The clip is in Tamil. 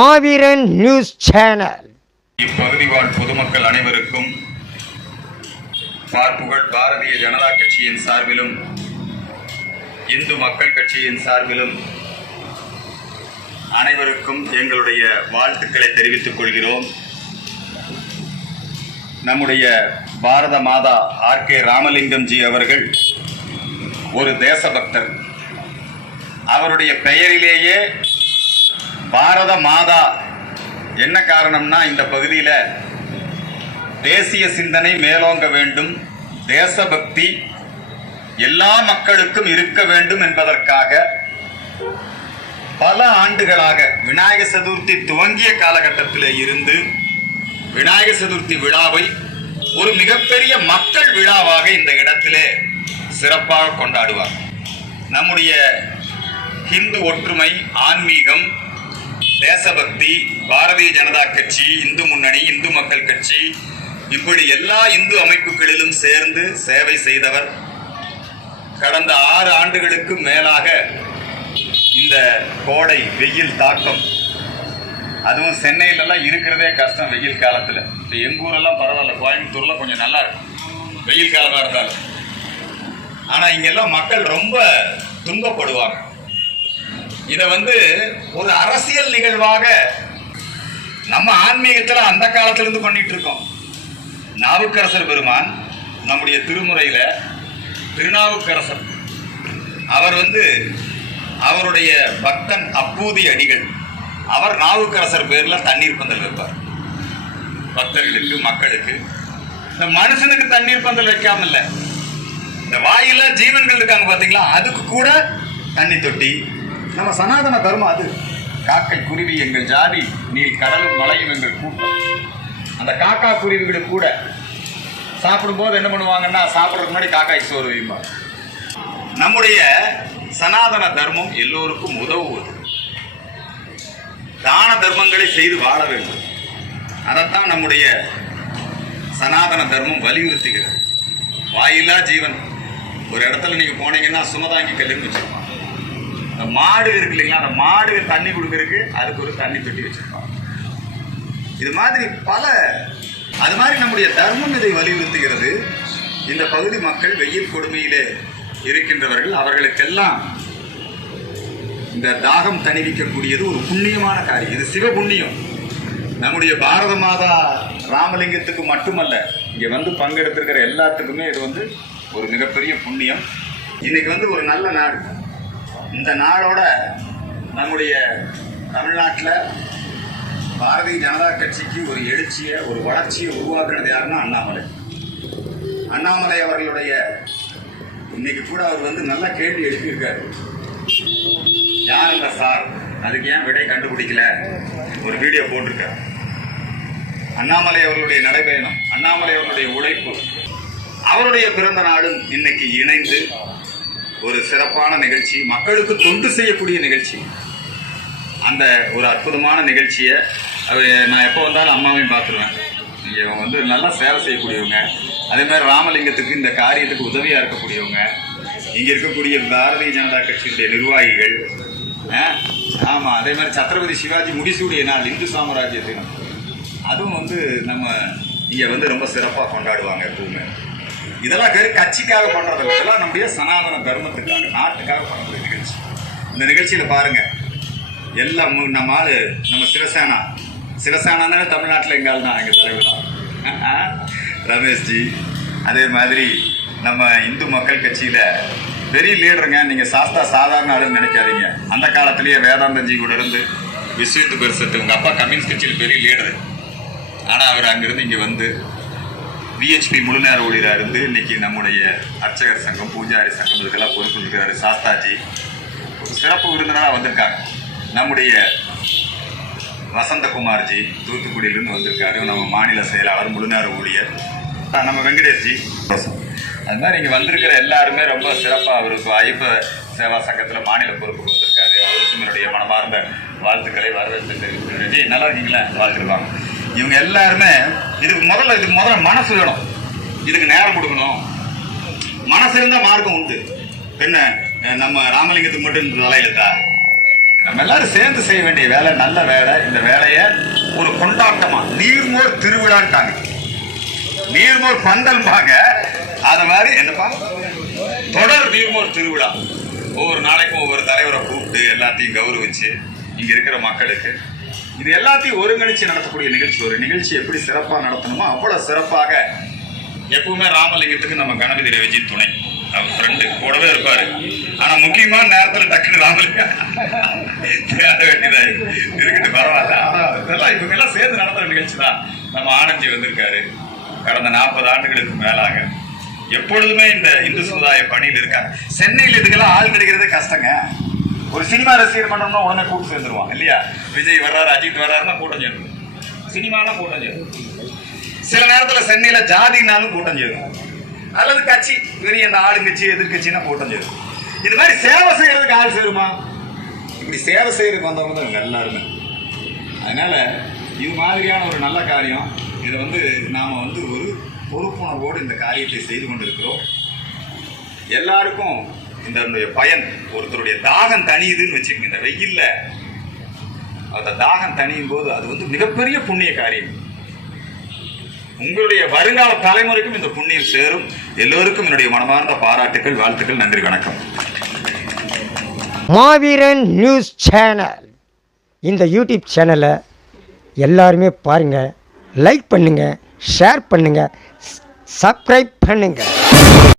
மாவீரன் நியூஸ் சேனல். இப்பகுதி வாழ் பொதுமக்கள் அனைவருக்கும் பார்ப்புகள் பாரதிய ஜனதா கட்சியின் சார்பிலும் இந்து மக்கள் கட்சியின் சார்பிலும் அனைவருக்கும் எங்களுடைய வாழ்த்துக்களை தெரிவித்துக் கொள்கிறோம். நம்முடைய பாரத மாதா ஆர் கே ராமலிங்கம் ஜி அவர்கள் ஒரு தேசபக்தர். அவருடைய பெயரிலேயே பாரத மாதா. என்ன காரணம்னா இந்த பகுதியில் தேசிய சிந்தனை மேலோங்க வேண்டும். தேசபக்தி எல்லா மக்களுக்கும் இருக்க வேண்டும் என்பதற்காக பல ஆண்டுகளாக விநாயக சதுர்த்தி துவங்கிய காலகட்டத்தில் இருந்து விநாயக சதுர்த்தி விழாவை ஒரு மிகப்பெரிய மக்கள் விழாவாக இந்த இடத்திலே சிறப்பாக கொண்டாடுவார். நம்முடைய ஹிந்து ஒற்றுமை ஆன்மீகம் தேசபக்தி பாரதிய ஜனதா கட்சி இந்து முன்னணி இந்து மக்கள் கட்சி இப்படி எல்லா இந்து அமைப்புகளிலும் சேர்ந்து சேவை செய்தவர். கடந்த ஆறு ஆண்டுகளுக்கு மேலாக இந்த கோடை வெயில் தாக்கம். அதுவும் சென்னையிலலாம் இருக்கிறதே கஷ்டம் வெயில் காலத்தில். இப்போ எங்கள் ஊரெல்லாம் பரவாயில்ல கோயம்புத்தூரில் கொஞ்சம் நல்லா இருக்கும். வெயில் காலமாக இருந்தாலும். ஆனால் இங்கெல்லாம் மக்கள் ரொம்ப துன்பப்படுவாங்க. இதை வந்து ஒரு அரசியல் நிகழ்வாக நம்ம ஆன்மீகத்தில் அந்த காலத்துல இருந்து பண்ணிட்டு இருக்கோம். நாவுக்கரசர் பெருமான் நம்முடைய திருமுறையில திருநாவுக்கரசர். அவர் வந்து அவருடைய பக்தன் அப்பூதி அடிகள். அவர் நாவுக்கரசர் பேர்ல தண்ணீர் பந்தல் வைப்பார். பக்தர்களுக்கு மக்களுக்கு. இந்த மனுஷனுக்கு தண்ணீர் பந்தல் வைக்காம இல்லை. இந்த வாயில ஜீவன்கள் இருக்காங்க பார்த்தீங்களா அதுக்கு கூட தண்ணி தொட்டி நம்ம சனாதன தர்மம் அது. காக்கை குருவி எங்கள் ஜாதி நீல் கடலும் மலையும் எங்கள் கூட்டம். அந்த காக்கா குருவிகளுக்கு கூட சாப்பிடும்போது என்ன பண்ணுவாங்கன்னா சாப்பிட்றதுக்கு முன்னாடி காக்காய் சோறு வைப்பாங்க நம்முடைய சனாதன தர்மம் எல்லோருக்கும் உதவுவது. தான தர்மங்களை செய்து வாழ வேண்டும். அதைத்தான் நம்முடைய சனாதன தர்மம் வலியுறுத்துகிறது. வாயில்லா ஜீவன். ஒரு இடத்துல நீங்கள் போனீங்கன்னா சுமதாங்கி கல்லுன்னு வச்சுருப்பாங்க. அந்த மாடு இருக்கு இல்லைங்களா அந்த மாடு தண்ணி கொடுக்கறதுக்கு அதுக்கு ஒரு தண்ணி தொட்டி வச்சுருப்பாங்க. இது மாதிரி பல அது மாதிரி நம்முடைய தர்மம் இதை வலியுறுத்துகிறது. இந்த பகுதி மக்கள் வெயில் கொடுமையிலே இருக்கின்றவர்கள் அவர்களுக்கெல்லாம் இந்த தாகம் தணிவிக்கக்கூடியது ஒரு புண்ணியமான காரியம். இது சிவ புண்ணியம். நம்முடைய பாரத மாதா ராமலிங்கத்துக்கு மட்டுமல்ல இங்கே வந்து பங்கெடுத்திருக்கிற எல்லாத்துக்குமே இது வந்து ஒரு மிகப்பெரிய புண்ணியம். இன்னைக்கு வந்து ஒரு நல்ல நாடு. இந்த நாளோட நம்முடைய தமிழ்நாட்டில் பாரதிய ஜனதா கட்சிக்கு ஒரு எழுச்சியை ஒரு வளர்ச்சியை உருவாக்குனது யாருன்னா அண்ணாமலை. அண்ணாமலை அவர்களுடைய இன்னைக்கு கூட அவர் வந்து நல்ல கேள்வி எழுப்பியிருக்காரு. யார் இந்த சார்? அதுக்கு ஏன் விடை கண்டுபிடிக்கல? ஒரு வீடியோ போட்டிருக்கார். அண்ணாமலை அவர்களுடைய நடைபயணம் அண்ணாமலை அவர்களுடைய உழைப்பு. அவருடைய பிறந்த நாளும் இன்னைக்கு இணைந்து ஒரு சிறப்பான நிகழ்ச்சி மக்களுக்கு தொண்டு செய்யக்கூடிய நிகழ்ச்சி. அந்த ஒரு அற்புதமான நிகழ்ச்சியை நான் எப்போ வந்தாலும் அம்மாவையும் பார்த்துருவேன். இங்கே வந்து நல்லா சேவை செய்யக்கூடியவங்க. அதே மாதிரி ராமலிங்கத்துக்கு இந்த காரியத்துக்கு உதவியாக இருக்கக்கூடியவங்க. இங்கே இருக்கக்கூடிய பாரதிய ஜனதா கட்சியினுடைய நிர்வாகிகள் ஆமாம் அதே மாதிரி சத்ரபதி சிவாஜி முடிசூடிய நாள் இந்து சாம்ராஜ்ய தினம் அதுவும் வந்து நம்ம இங்கே வந்து ரொம்ப சிறப்பாக கொண்டாடுவாங்க எப்பவுமே. இதெல்லாம் வெறும் கட்சிக்காக பண்ணுறது இதெல்லாம் நம்முடைய சனாதன தர்மத்துக்காக நாட்டுக்காக பண்ணக்கூடிய நிகழ்ச்சி. இந்த நிகழ்ச்சியில் பாருங்கள் எல்லாம் நம்ம ஆள் நம்ம சிவசேனா. சிவசேனான்னு தமிழ்நாட்டில் எங்கால் தான் எங்கள் தலைவர் தான். ரமேஷ்ஜி. அதே மாதிரி நம்ம இந்து மக்கள் கட்சியில் பெரிய லீடருங்க. நீங்கள் சாஸ்தா சாதாரண ஆளுன்னு நினைக்காதீங்க. அந்த காலத்திலேயே வேதாந்தஜி கூட இருந்து விஸ்வத்து பெருசத்து உங்கள் அப்பா கம்யூனிஸ்ட் கட்சியில் பெரிய லீடரு. ஆனால் அவர் அங்கேருந்து இங்கே வந்து விஹெச்பி முழுநேர ஊழியராக இருந்து இன்னைக்கு நம்முடைய அர்ச்சகர் சங்கம் பூஜாரி சங்கம் இதுக்கெல்லாம் பொறுப்புக்கிறாரு சாஸ்தாஜி. ஒரு சிறப்பு விருந்தினராக வந்திருக்காங்க. நம்முடைய வசந்தகுமார்ஜி தூத்துக்குடியிலிருந்து வந்திருக்காரு. நம்ம மாநில செயலாளர் முழுநேர ஊழியர். நம்ம வெங்கடேஷ்ஜி. அது மாதிரி இங்கே வந்திருக்கிற எல்லாருமே ரொம்ப சிறப்பாக அவருக்கு ஐப்ப சேவா சங்கத்தில் மாநில பொறுப்பு கொடுத்துருக்காரு. அவருக்கும் என்னுடைய மனமார்ந்த வாழ்த்துக்களை வரவேற்பு தெரிவித்து நல்லா இருக்கீங்களா? வாழ்த்துருவாங்க இவங்க எல்லாருமே இதுக்கு முதல்ல இதுக்கு முதல்ல மனசு வேணும். இதுக்கு நேரம் கொடுக்கணும். மனசு இருந்தால் மார்க்கம் உண்டு. என்ன நம்ம ராமலிங்கத்துக்கு மட்டும் இந்த தலையெழுத்தா நம்ம எல்லாரும் சேர்ந்து செய்ய வேண்டிய வேலை நல்ல வேலை. இந்த வேலையை ஒரு கொண்டாட்டமா நீர்மோர் திருவிழான்ட்டாங்க நீர்மோர் பந்தல்பாங்க அது மாதிரி என்னப்பா? தொடர் நீர்மோர் திருவிழா. ஒவ்வொரு நாளைக்கும் ஒவ்வொரு தலைவரை கூப்பிட்டு எல்லாத்தையும் கௌரவிச்சு இங்கே இருக்கிற மக்களுக்கு இது எல்லாத்தையும் ஒருங்கிணைச்சு நடத்தக்கூடிய நிகழ்ச்சி. ஒரு நிகழ்ச்சி எப்படி சிறப்பா நடத்தணுமோ அவ்வளவு சிறப்பாக எப்பவுமே ராமலிங்கத்துக்கு நம்ம கணபதி ரவிஜி துணை. அவர் ஃப்ரெண்டு கூடவே இருப்பாரு. ஆனா முக்கியமான நேரத்துல டக்குன்னு ராமலிங்கம் தேட வேண்டியதா பரவாயில்ல. ஆனா இதெல்லாம் இவங்க எல்லாம் சேர்ந்து நடத்துற நிகழ்ச்சி தான். நம்ம ஆனந்தி வந்திருக்காரு. கடந்த நாற்பது ஆண்டுகளுக்கு மேலாக எப்பொழுதுமே இந்த இந்து சமுதாய பணியில் இருக்காங்க. சென்னையில் இதுக்கெல்லாம் ஆள் கிடைக்கிறதே கஷ்டங்க. ஒரு சினிமா ரசிகர் பண்ணோம்னா உடனே கூட்டு சேர்ந்துருவாங்க இல்லையா? விஜய் வர்றாரு அஜித் வர்றாருன்னா கூட்டம் சேரும். சினிமாலாம் கூட்டம் சேரும். சில நேரத்தில் சென்னையில் ஜாதினாலும் கூட்டம் சேரும். அல்லது கட்சி பெரிய அந்த ஆளுங்கட்சி எதிர்கட்சினா கூட்டம் சேரும். இது மாதிரி சேவை செய்யறதுக்கு ஆள் சேருமா? இப்படி சேவை செய்யறதுக்கு வந்தவங்க தான் இவங்க எல்லாருமே. அதனால இது மாதிரியான ஒரு நல்ல காரியம். இதை வந்து நாம் வந்து ஒரு பொறுப்புணர்வோடு இந்த காரியத்தை செய்து கொண்டிருக்கிறோம். எல்லாருக்கும் இந்த பயன் ஒருத்தருடைய தாகம் தணியுதுன்னு வச்சுக்கோங்க. இந்த வெயில்ல. அந்த தாகம் தணியும் போது அது வந்து மிகப்பெரிய புண்ணிய காரியம். உங்களுடைய வருங்கால தலைமுறைக்கும் இந்த புண்ணியம் சேரும். எல்லோருக்கும் என்னுடைய மனமார்ந்த பாராட்டுக்கள் வாழ்த்துக்கள் நன்றி வணக்கம். மாவீரன் நியூஸ் சேனல். இந்த யூடியூப் சேனலை எல்லாருமே பாருங்கள் லைக் பண்ணுங்கள் ஷேர் பண்ணுங்கள் சப்ஸ்கிரைப் பண்ணுங்கள்